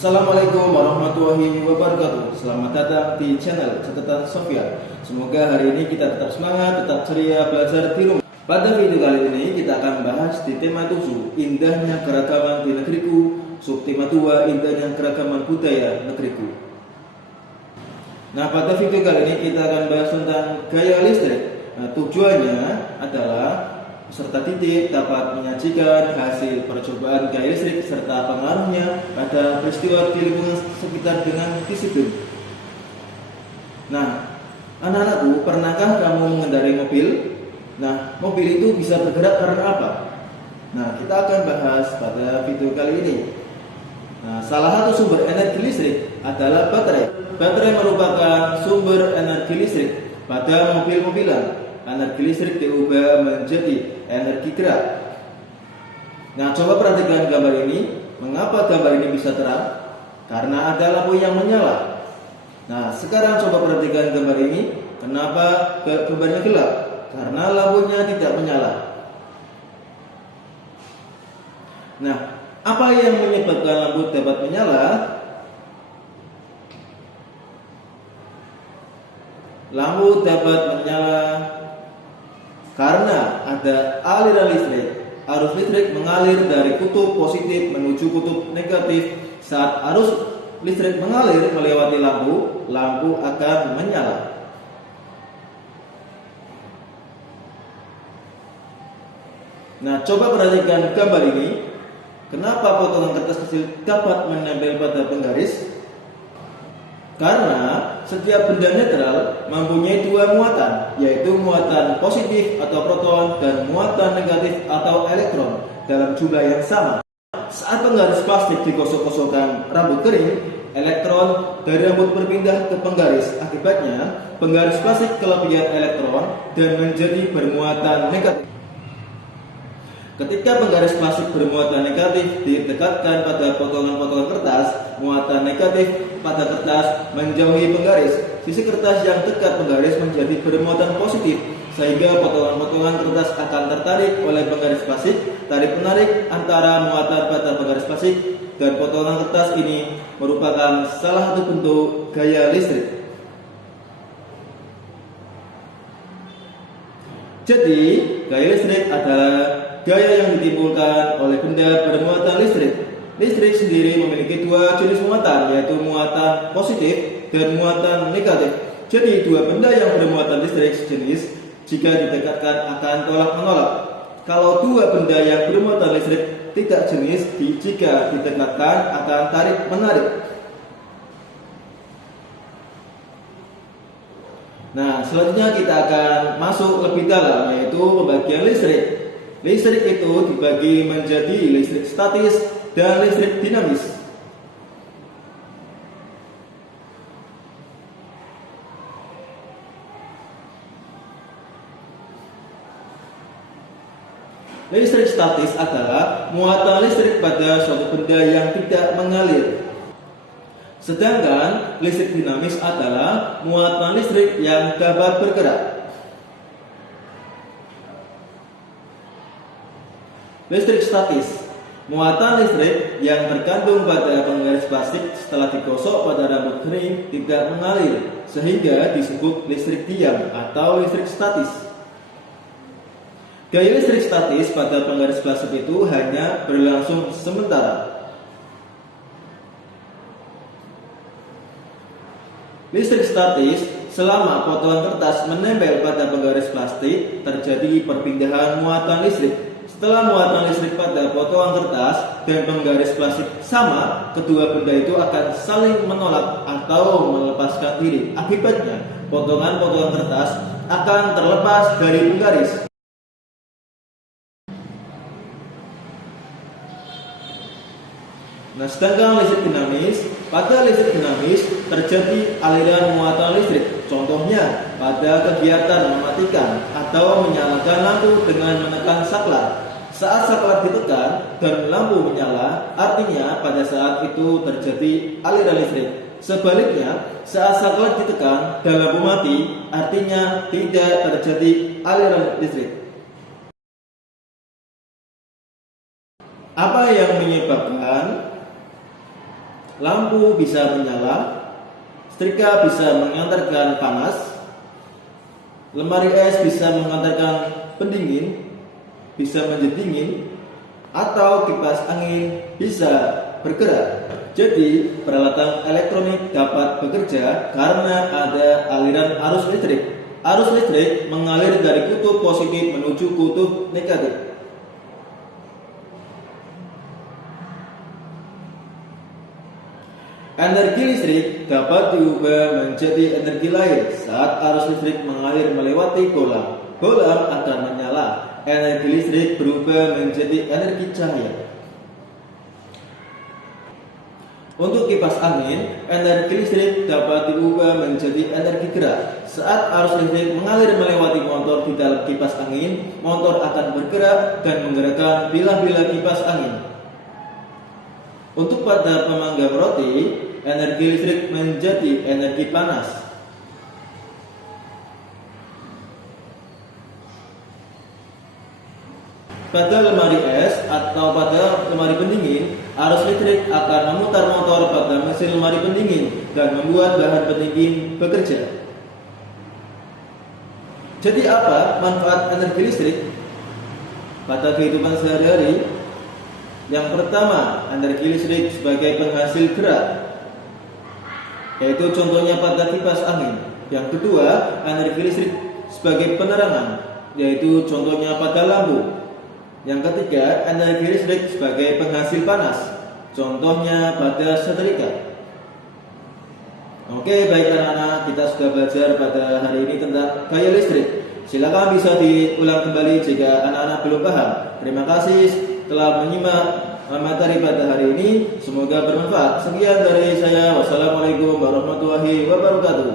Assalamualaikum warahmatullahi wabarakatuh. Selamat datang di channel Catatan Sofia. Semoga hari ini kita tetap semangat, tetap ceria belajar di rumah. Pada video kali ini kita akan bahas di tema 7, indahnya keragaman di negeriku. Subtema 2, indahnya keragaman budaya negeriku. Nah, pada video kali ini kita akan bahas tentang gaya listrik. Tujuannya adalah peserta didik dapat menyajikan hasil percobaan gaya listrik serta pengaruhnya pada peristiwa di lingkungan sekitar dengan disiplin. Nah, anak-anakku, pernahkah kamu mengendarai mobil? Nah, mobil itu bisa bergerak karena apa? Nah, kita akan bahas pada video kali ini. Nah, salah satu sumber energi listrik adalah baterai. Baterai merupakan sumber energi listrik pada mobil-mobilan. Energi listrik diubah menjadi energi gerak. Nah, coba perhatikan gambar ini. Mengapa gambar ini bisa terang? Karena ada lampu yang menyala. Nah, sekarang coba perhatikan gambar ini. Kenapa gambarnya gelap? Karena lampunya tidak menyala. Nah, apa yang menyebabkan lampu dapat menyala? Lampu dapat menyala karena ada aliran listrik. Arus listrik mengalir dari kutub positif menuju kutub negatif. Saat arus listrik mengalir melewati lampu, lampu akan menyala. Nah, coba perhatikan gambar ini. Kenapa potongan kertas kecil dapat menempel pada penggaris? Karena setiap benda netral mempunyai dua muatan, yaitu muatan positif atau proton dan muatan negatif atau elektron dalam jumlah yang sama. Saat penggaris plastik digosok-gosokkan rambut kering, elektron dari rambut berpindah ke penggaris. Akibatnya, penggaris plastik kelebihan elektron dan menjadi bermuatan negatif. Ketika penggaris plastik bermuatan negatif didekatkan pada potongan-potongan kertas, muatan negatif pada kertas menjauhi penggaris. Sisi kertas yang dekat penggaris menjadi bermuatan positif, sehingga potongan-potongan kertas akan tertarik oleh penggaris plastik. Tarik-menarik antara muatan pada penggaris plastik dan potongan kertas ini merupakan salah satu bentuk gaya listrik. Jadi, gaya listrik adalah gaya yang ditimbulkan oleh benda bermuatan listrik. Listrik sendiri memiliki dua jenis muatan, yaitu muatan positif dan muatan negatif. Jadi dua benda yang bermuatan listrik sejenis jika didekatkan akan tolak-menolak. Kalau dua benda yang bermuatan listrik tidak jenis jika didekatkan akan tarik-menarik. Nah, selanjutnya kita akan masuk lebih dalam, yaitu pembagian listrik. Listrik itu dibagi menjadi listrik statis dan listrik dinamis. Listrik statis adalah muatan listrik pada suatu benda yang tidak mengalir. Sedangkan listrik dinamis adalah muatan listrik yang dapat bergerak. Listrik statis, muatan listrik yang terkandung pada penggaris plastik setelah digosok pada rambut kering tidak mengalir, sehingga disebut listrik diam atau listrik statis. Gaya listrik statis pada penggaris plastik itu hanya berlangsung sementara. Listrik statis, selama potongan kertas menempel pada penggaris plastik, terjadi perpindahan muatan listrik. Setelah muatan listrik pada potongan kertas dan penggaris plastik sama, kedua benda itu akan saling menolak atau melepaskan diri. Akibatnya, potongan-potongan kertas akan terlepas dari penggaris. Nah, sedangkan listrik dinamis, pada listrik dinamis terjadi aliran muatan listrik. Contohnya pada kegiatan mematikan atau menyalakan lampu dengan menekan saklar. Saat saklar ditekan dan lampu menyala, artinya pada saat itu terjadi aliran listrik. Sebaliknya, saat saklar ditekan dan lampu mati, artinya tidak terjadi aliran listrik. Apa yang menyebabkan lampu bisa menyala, setrika bisa mengantarkan panas, lemari es bisa mengantarkan pendingin, bisa menjadi dingin, atau kipas angin bisa bergerak. Jadi, peralatan elektronik dapat bekerja karena ada aliran arus listrik. Arus listrik mengalir dari kutub positif menuju kutub negatif. Energi listrik dapat diubah menjadi energi lain saat arus listrik mengalir melewati bola. Bola akan menyala. Energi listrik berubah menjadi energi cahaya. Untuk kipas angin, energi listrik dapat diubah menjadi energi gerak. Saat arus listrik mengalir melewati motor di dalam kipas angin, motor akan bergerak dan menggerakkan bilah-bilah kipas angin. Untuk pada pemanggang roti, energi listrik menjadi energi panas. Pada lemari es atau pada lemari pendingin, arus listrik akan memutar motor pada mesin lemari pendingin dan membuat bahan pendingin bekerja. Jadi apa manfaat energi listrik pada kehidupan sehari-hari? Yang pertama, energi listrik sebagai penghasil gerak, yaitu contohnya pada kipas angin. Yang kedua, energi listrik sebagai penerangan, yaitu contohnya pada lampu. Yang ketiga, energi listrik sebagai penghasil panas, contohnya pada setrika. Oke, baik anak-anak, kita sudah belajar pada hari ini tentang gaya listrik. Silakan bisa diulang kembali jika anak-anak belum paham. Terima kasih telah menyimak materi pada hari ini. Semoga bermanfaat. Sekian dari saya. Wassalamualaikum warahmatullahi wabarakatuh.